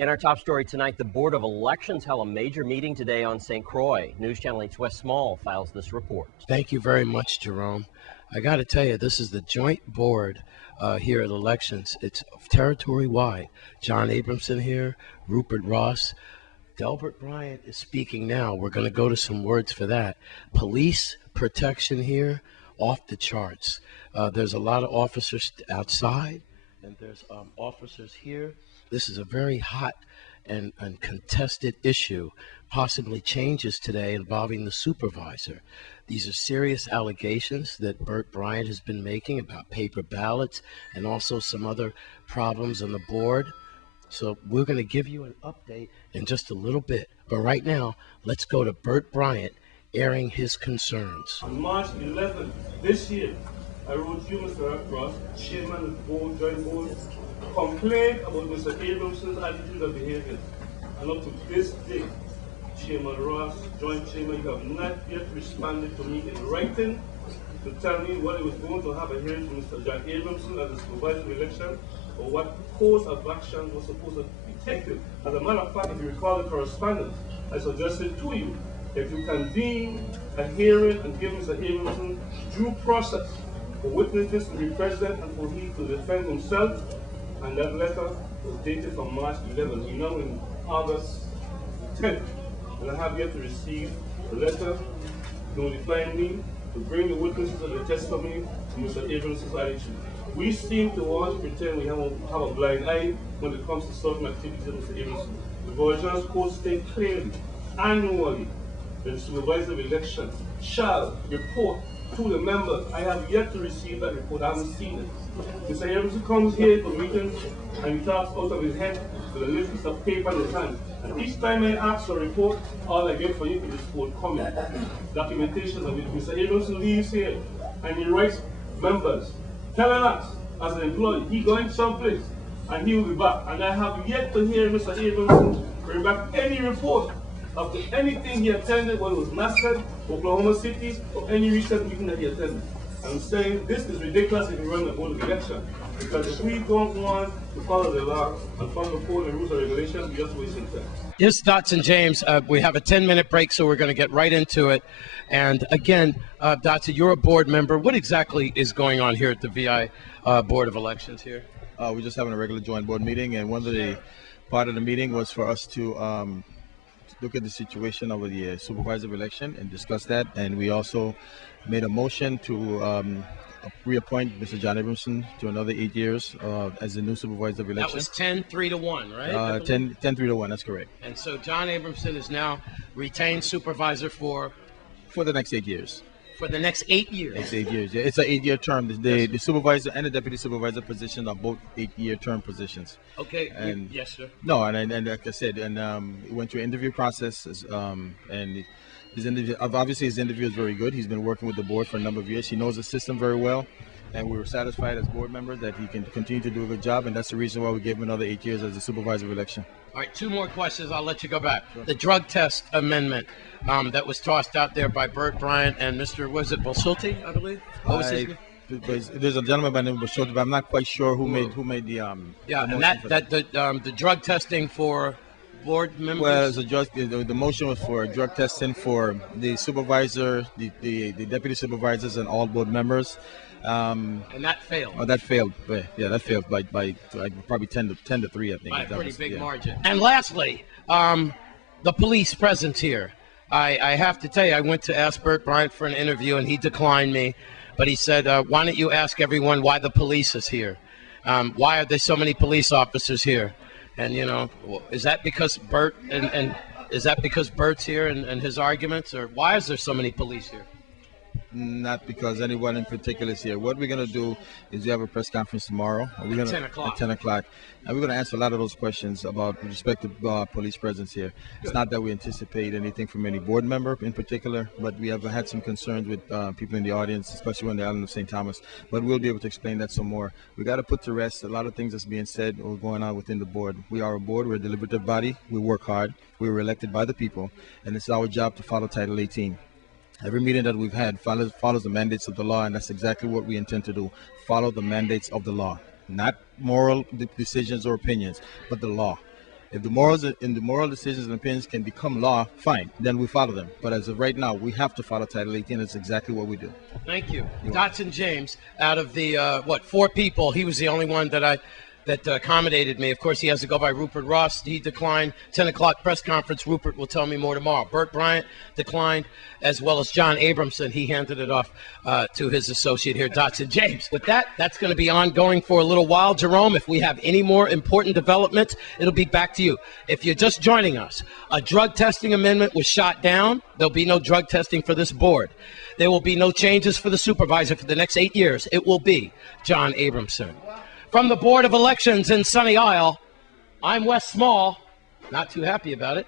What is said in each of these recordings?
In our top story tonight, the Board of Elections held a major meeting today on St. Croix. News Channel 8's Wes Small files this report. Thank you very much, Jerome. I got to tell you, this is the joint board here at elections. It's territory-wide. John Abramson here, Rupert Ross. Delbert Bryant is speaking now. We're going to go to some words for that. Police protection here, off the charts. There's a lot of officers outside, and there's officers here. This is a very hot and contested issue, possibly changes today involving the supervisor. These are serious allegations that Bert Bryant has been making about paper ballots and also some other problems on the board. So we're going to give you an update in just a little bit. But right now, let's go to Bert Bryant airing his concerns. On March 11th this year, I wrote you, Mr. Ross, chairman of the board, joint board, complained about Mr. Abramson's attitude and behavior. And up to this day, Chairman Ross, joint chairman, you have not yet responded to me in writing to tell me whether it was going to have a hearing for Mr. John Abramson at the supervisory election or what course of action was supposed to be taken. As a matter of fact, if you recall the correspondence, I suggested to you if you convene a hearing and give Mr. Abramson due process for witnesses to be present and for he to defend himself, and that letter was dated from March 11th. We now in August 10th, and I have yet to receive a letter notifying me to bring the witnesses of the testimony to Mr. Abramson's attitude. We seem to want to pretend we have a blind eye when it comes to certain activities of Mr. Abramson. The Virginia's code states clearly, annually, that the supervisor of elections shall report to the members. I have yet to receive that report. I haven't seen it. Mr. Abramson comes here for meetings and he talks out of his head with a little piece of paper in his hand. And each time I ask for a report, all I get for you is this forthcoming documentation of it. Mr. Abramson leaves here and he writes members telling us as an employee he going someplace and he will be back. And I have yet to hear Mr. Abramson bring back any report of anything he attended, whether it was NASCAR, Oklahoma City, or any recent meeting that he attended. I'm saying this is ridiculous if you run the board of election. Because if we don't want to follow the law and follow the rules and regulations, we're just wasting time. Yes, Dotson James, we have a 10-minute break, so we're going to get right into it. And again, Dotson, you're a board member. What exactly is going on here at the VI Board of Elections here? We're just having a regular joint board meeting, and one of the part of the meeting was for us to look at the situation of the supervisor election and discuss that. And we also made a motion to reappoint Mr. John Abramson to another 8 years as the new supervisor of election. That was 10-3-1, right? 10-3-1, that's correct. And so John Abramson is now retained supervisor for the next 8 years. For the next 8 years? Next 8 years, yeah. It's an 8-year term. The supervisor and the deputy supervisor positions are both 8-year term positions. Okay, and yes, sir. No, and like I said, and it went through an interview process, and his interview, obviously his interview is very good. He's been working with the board for a number of years. He knows the system very well, and we were satisfied as board members that he can continue to do a good job, and that's the reason why we gave him another 8 years as a supervisor of election. All right, two more questions. I'll let you go back. Sure. The drug test amendment that was tossed out there by Bert Bryant and Mr. Was it Bolsulti, I believe? What was his name? There's a gentleman by the name of Bolsulti, but I'm not quite sure who made the yeah, the and the drug testing for board members. Well, the motion was for drug testing for the supervisor, the deputy supervisors, and all board members. And that failed. Oh, that failed. Yeah, that failed by probably 10 to 3, I think. By a pretty big margin. And lastly, the police presence here. I have to tell you, I went to ask Bert Bryant for an interview, and he declined me. But he said, why don't you ask everyone why the police is here? Why are there so many police officers here? And, you know, is that because Bert and is that because Bert's here and his arguments? Or why is there so many police here? Not because anyone in particular is here. What we're going to do is we have a press conference tomorrow. We're at 10 o'clock. At 10 o'clock. And we're going to answer a lot of those questions about respect to police presence here. Good. It's not that we anticipate anything from any board member in particular, but we have had some concerns with people in the audience, especially on the island of St. Thomas. But we'll be able to explain that some more. We got to put to rest a lot of things that's being said or going on within the board. We are a board. We're a deliberative body. We work hard. We were elected by the people, and it's our job to follow Title 18. Every meeting that we've had follows the mandates of the law, and that's exactly what we intend to do. Follow the mandates of the law, not moral decisions or opinions, but the law. If the morals and the moral decisions and opinions can become law, fine, then we follow them. But as of right now, we have to follow Title 18. It's exactly what we do. Thank you. Dotson James, out of the, 4 people, he was the only one that accommodated me. Of course, he has to go by Rupert Ross. He declined. 10 o'clock press conference. Rupert will tell me more tomorrow. Burt Bryant declined, as well as John Abramson. He handed it off to his associate here, Dotson James. With that, that's going to be ongoing for a little while. Jerome, if we have any more important developments, it'll be back to you. If you're just joining us, a drug testing amendment was shot down. There'll be no drug testing for this board. There will be no changes for the supervisor for the next 8 years. It will be John Abramson. From the Board of Elections in Sunny Isle, I'm Wes Small, not too happy about it,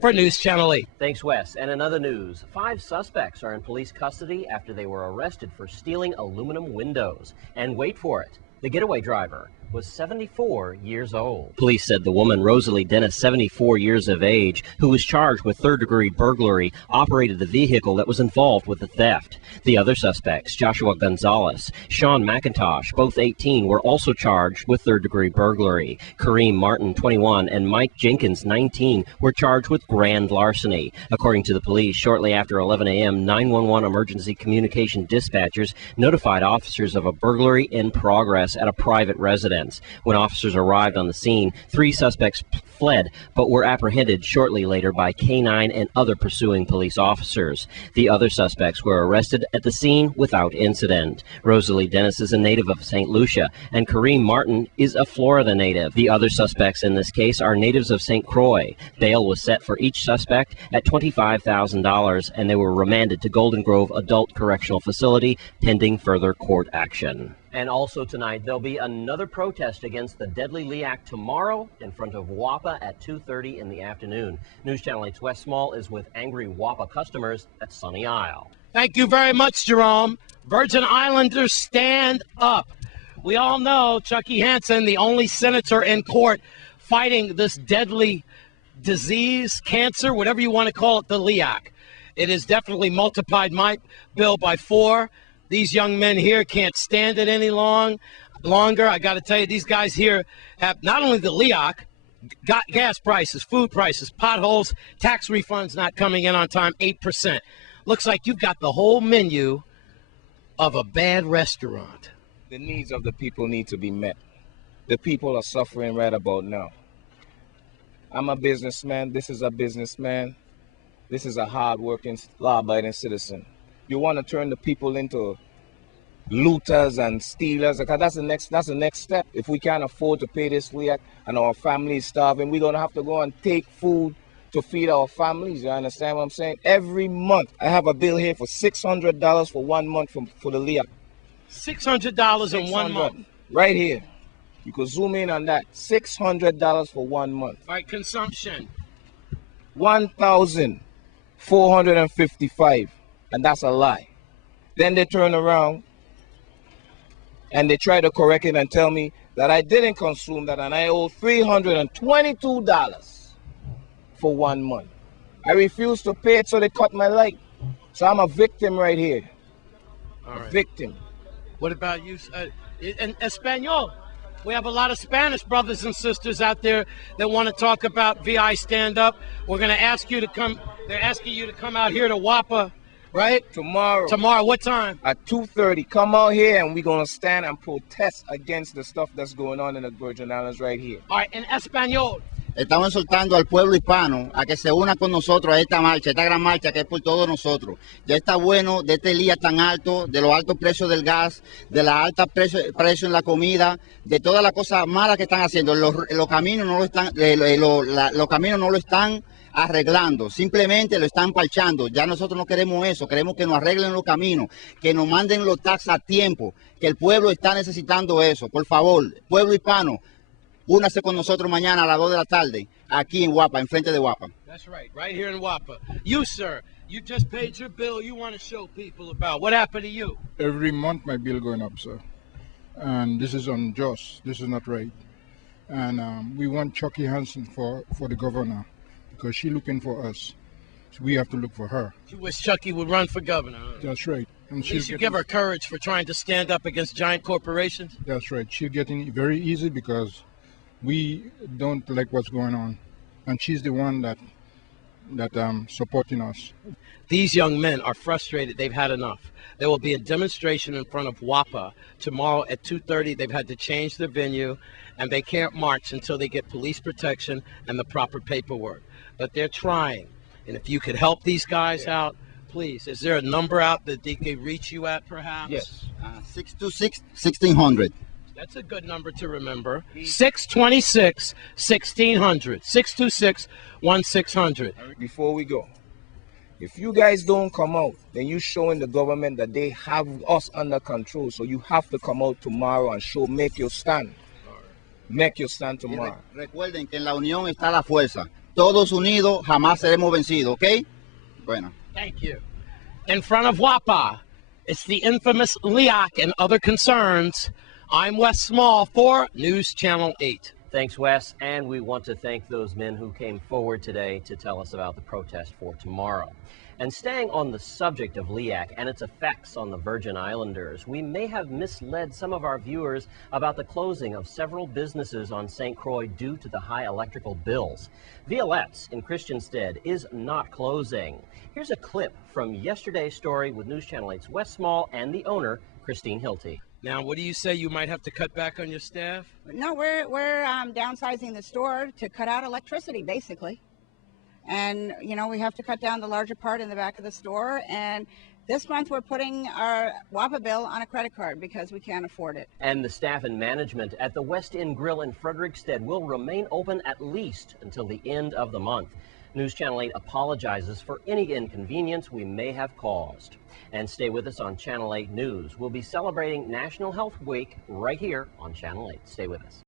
for News Channel 8. Thanks, Wes. And in other news, 5 suspects are in police custody after they were arrested for stealing aluminum windows. And wait for it, the getaway driver was 74 years old. Police said the woman, Rosalie Dennis, 74 years of age, who was charged with third-degree burglary, operated the vehicle that was involved with the theft. The other suspects, Joshua Gonzalez, Sean McIntosh, both 18, were also charged with third-degree burglary. Kareem Martin, 21, and Mike Jenkins, 19, were charged with grand larceny. According to the police, shortly after 11 a.m., 911 emergency communication dispatchers notified officers of a burglary in progress at a private residence. When officers arrived on the scene, 3 suspects fled, but were apprehended shortly later by K-9 and other pursuing police officers. The other suspects were arrested at the scene without incident. Rosalie Dennis is a native of St. Lucia, and Kareem Martin is a Florida native. The other suspects in this case are natives of St. Croix. Bail was set for each suspect at $25,000, and they were remanded to Golden Grove Adult Correctional Facility pending further court action. And also tonight, there'll be another protest against the deadly LEAC tomorrow in front of WAPA at 2:30 in the afternoon. News Channel 8's Wes Small is with angry WAPA customers at Sunny Isle. Thank you very much, Jerome. Virgin Islanders, stand up. We all know Chucky Hansen, the only senator in court fighting this deadly disease, cancer, whatever you want to call it, the LEAC. It has definitely multiplied my bill by 4. These young men here can't stand it any longer. I got to tell you, these guys here have not only the LEAC, got gas prices, food prices, potholes, tax refunds not coming in on time, 8%. Looks like you've got the whole menu of a bad restaurant. The needs of the people need to be met. The people are suffering right about now. I'm a businessman. This is a businessman. This is a hard-working, law-abiding citizen. You want to turn the people into looters and stealers, because that's the next step. If we can't afford to pay this LEAC and our family is starving, we're going to have to go and take food to feed our families. You understand what I'm saying? Every month, I have a bill here for $600 for 1 month for the LEAC. $600 in 1 month? Right here. You could zoom in on that. $600 for 1 month. All right, consumption. $1,455. And that's a lie. Then they turn around and they try to correct it and tell me that I didn't consume that and I owe $322 for 1 month. I refused to pay it, so they cut my light. So I'm a victim right here. All right. Victim. What about you? In Espanol, we have a lot of Spanish brothers and sisters out there that want to talk about VI stand-up. We're going to ask you to come. They're asking you to come out here to WAPA. Right? Tomorrow, what time? At 2:30. Come out here and we're going to stand and protest against the stuff that's going on in the Virgin Islands right here. All right, in Espanol. Estamos exhortando al pueblo hispano a que se una con nosotros a esta marcha, esta gran marcha que es por todos nosotros. Ya está bueno de este día tan alto, de los altos precios del gas, de la alta precio en la comida, de todas las cosas malas que están haciendo. Los caminos no lo están, los caminos no lo están arreglando, simplemente lo están parchando. Ya nosotros no queremos eso, queremos que nos arreglen los caminos, que nos manden los taxes a tiempo, que el pueblo está necesitando eso. Por favor, pueblo hispano, únase con nosotros mañana a las 2 de la tarde, aquí en WAPA, enfrente de WAPA. That's right, right here in WAPA. You, sir, you just paid your bill. You want to show people about what happened to you. Every month my bill going up, sir. And this is unjust. This is not right. And we want Chucky Hansen for the governor, because she's looking for us. So we have to look for her. You wish Chucky would run for governor, huh? That's right. And you should give her courage for trying to stand up against giant corporations. That's right. She's getting it very easy because We don't like what's going on, and she's the one that supporting us. These young men are frustrated. They've had enough. There will be a demonstration in front of WAPA tomorrow at 2:30. They've had to change the venue, and they can't march until they get police protection and the proper paperwork. But they're trying. And if you could help these guys out, please. Is there a number out that they can reach you at, perhaps? Yes. 626-1600. That's a good number to remember. 626-1600. 626-1600. Before we go, if you guys don't come out, then you're showing the government that they have us under control. So you have to come out tomorrow and make your stand. Make your stand tomorrow. Recuerden que en la unión está la fuerza. Todos unidos jamás seremos vencidos, ¿ok? Bueno. Thank you. In front of WAPA, it's the infamous LEAC and other concerns. I'm Wes Small for News Channel 8. Thanks, Wes, and we want to thank those men who came forward today to tell us about the protest for tomorrow. And staying on the subject of LEAC and its effects on the Virgin Islanders, we may have misled some of our viewers about the closing of several businesses on St. Croix due to the high electrical bills. Violette's in Christiansted is not closing. Here's a clip from yesterday's story with News Channel 8's Wes Small and the owner, Christine Hilty. Now, what do you say? You might have to cut back on your staff? No, we're downsizing the store to cut out electricity, basically. And, you know, we have to cut down the larger part in the back of the store. And this month we're putting our WAPA bill on a credit card because we can't afford it. And the staff and management at the West End Grill in Frederickstead will remain open at least until the end of the month. News Channel 8 apologizes for any inconvenience we may have caused. And stay with us on Channel 8 News. We'll be celebrating National Health Week right here on Channel 8. Stay with us.